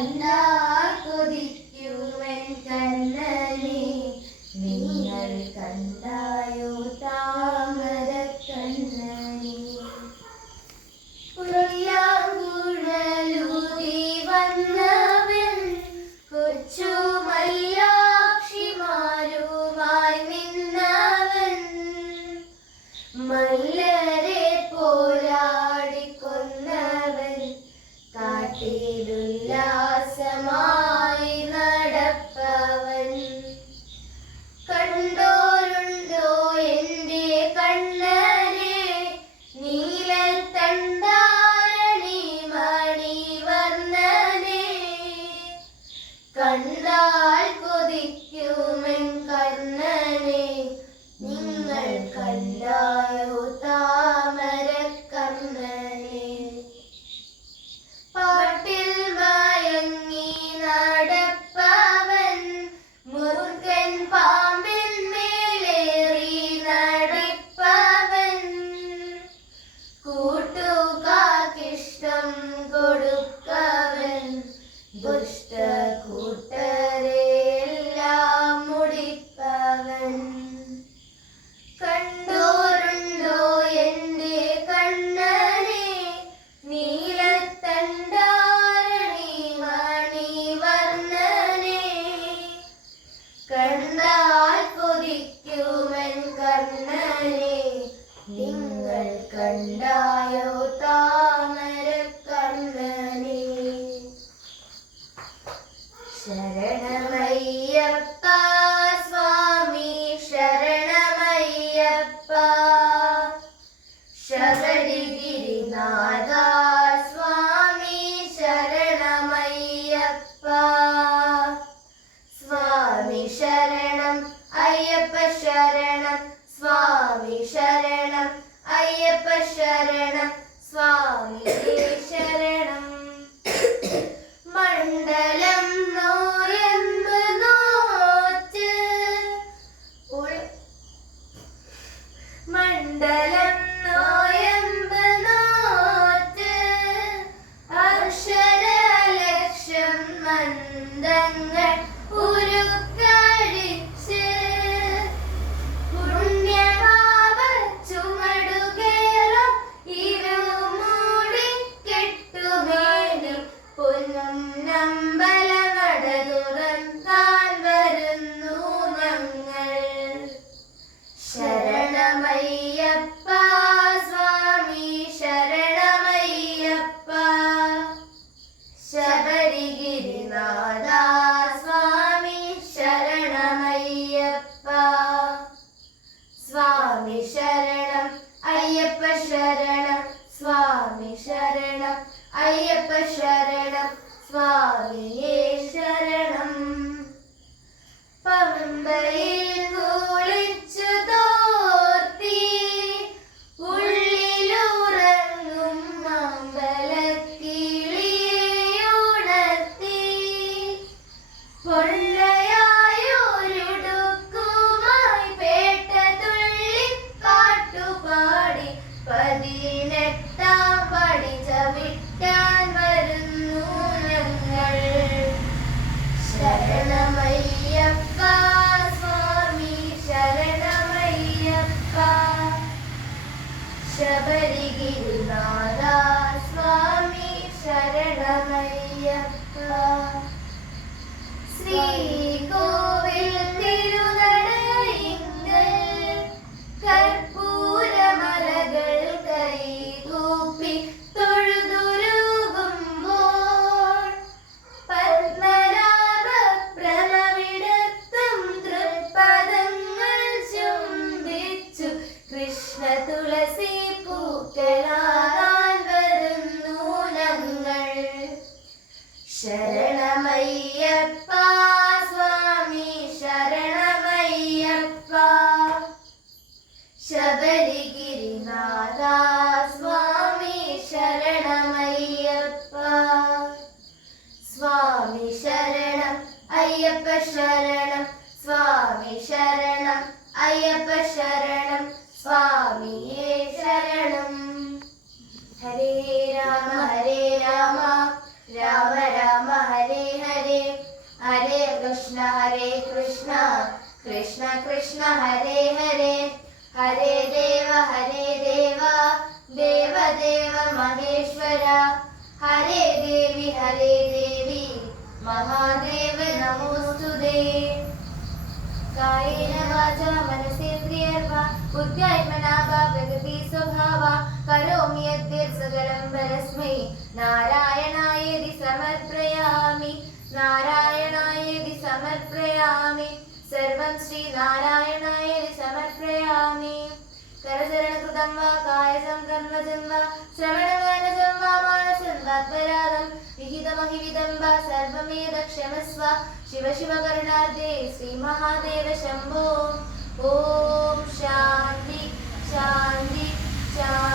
കണ്ടാൽ കൊതിക്കുമെൻ കണ്ണനെ നിങ്ങൾ കണ്ടായോ താമര കണ്ണനെ പുല്ലാങ്കുഴലൂതി വന്നവൻ കൊച്ചു മല്ലാക്ഷിമാരുമായി നിന്നവൻ മല്ലരെ പോരാടിക്കൊന്നവൻ കാട്ടിലുല്ലാസമായി നടപ്പവൻ കണ്ടോരുണ്ടോ എൻ്റെ കണ്ണനെ നീലത്തണ്ടാരണി മണിവർണ്ണനെ കണ്ടാൽ കൊതിക്കുമെൻ കണ്ണനെ നിങ്ങൾ കണ്ടായോ താമര കണ്ണനെ പാട്ടിൽ മയങ്ങി നടപ്പവൻ മുറുകൻ പാമ്പിൻ മേലേറി നടപ്പവൻ കൂട്ടുകാർക്കിഷ്ടം കൊടുക്കവൻ ദുഷ്ട കൂട്ടരെല്ലാം മുടിപ്പവൻ കണ്ടോരുണ്ടോ എൻ്റെ കണ്ണനെ നീലത്തണ്ടാരണി മണിവർണ്ണനെ കണ്ടാൽ കൊതിക്കുമെൻ കണ്ണനെ നിങ്ങൾ കണ്ടായോ താമര കണ്ണനെ ശരണമയ്യപ്പ സ്വാമി ശരണമയ്യപ്പ ശബരിഗിരിനാഥ സ്വാമി ശരണമയ്യപ്പ സ്വാമി ശരണം അയ്യപ്പ ശരണം സ്വാമി ശരണം അയ്യപ്പ ശരണം സ്വാമി ശരണം മണ്ഡലം നോയമ്പ് നോറ്റ് മണ്ഡലം നോയമ്പ് നോറ്റ് അക്ഷരലക്ഷം മന്ദങ്ങൾ ഉരുക്കഴിച്ച് പുണ്യഭാവ ചുമടുകേളം ഇരുമൂടി കെട്ടുമേനി പൊന്നമ്പല നട തുറക്കാൻ വരുന്നു ഞങ്ങൾ ശരണമയ്യപ്പ സ്വാമി ശരണമയ്യപ്പ ശബരിഗിരിനാഥ സ്വാമി ശരണമയ്യപ്പ സ്വാമി ശരണം അയ്യപ്പ ശരണം സ്വാമി ശരണം അയ്യപ്പ ശരണം സ്വാമിയേ ശരണം പമ്പയിൽ കുളിച്ചു തോർത്തി ഉള്ളിലുറങ്ങും അമ്പലക്കിളിയെ ഉണർത്തി പൊള്ളയായൊരുടുക്കുമായി പേട്ട തുള്ളി പാട്ടുപാടി 18-ാം പടി ചവിട്ടാൻ വരുന്നു ഞങ്ങൾ ശരണമയ്യപ്പ സ്വാമി ശരണമയ്യപ്പ ശബരിഗിരിനാഥ സ്വാമി ശരണമയ്യപ്പ ശ്രീകോവിൽ തിരുനടയിങ്കൽ കർപ്പൂരമലകൾ കൈകൂപ്പി തൊഴുതുരുകുമ്പോൾ പത്മനാഭ പ്രഭവിടത്തും തൃപ്പദങ്ങൾ ചുംബിച്ചു കൃഷ്ണ തുളസി പൂക്കളാകാൻ വരുന്നു ഞങ്ങൾ ശരണമയ്യപ്പ സ്വാമി ശരണമയ്യപ്പ ശബരിഗിരിനാഥ സ്വാമി ശരണമയ്യപ്പ സ്വാമി ശരണം അയ്യപ്പ ശരണം സ്വാമി ശരണം അയ്യപ്പ ശരണം സ്വാമിയേ ശരണം ഹരേ രാമ രാമ രാമ ഹരേ हरे हरे हरे देव देव देव महेश्वर हरे देवी महादेव नमोस्तुते कायेन वाचा मनसेन्द्रियर्वा बुद्ध्यात्मना वा प्रकृति स्वभावा करोमि यद्यत् सकलं परस्मै नारायणायेति समर्पयामि सर्वं श्रीनारायणायेति समर्पयामि करचरणकृतं वा कायजं कर्मजं वा श्रवणगानजं वा मानसं वाग्वरागं विहितमहिविदं वा सर्वमेतत्क्षमस्व शिव शिव करुणार्थे श्रीमहादेव शम्भो ॐ शान्ति शान्ति शान्ति।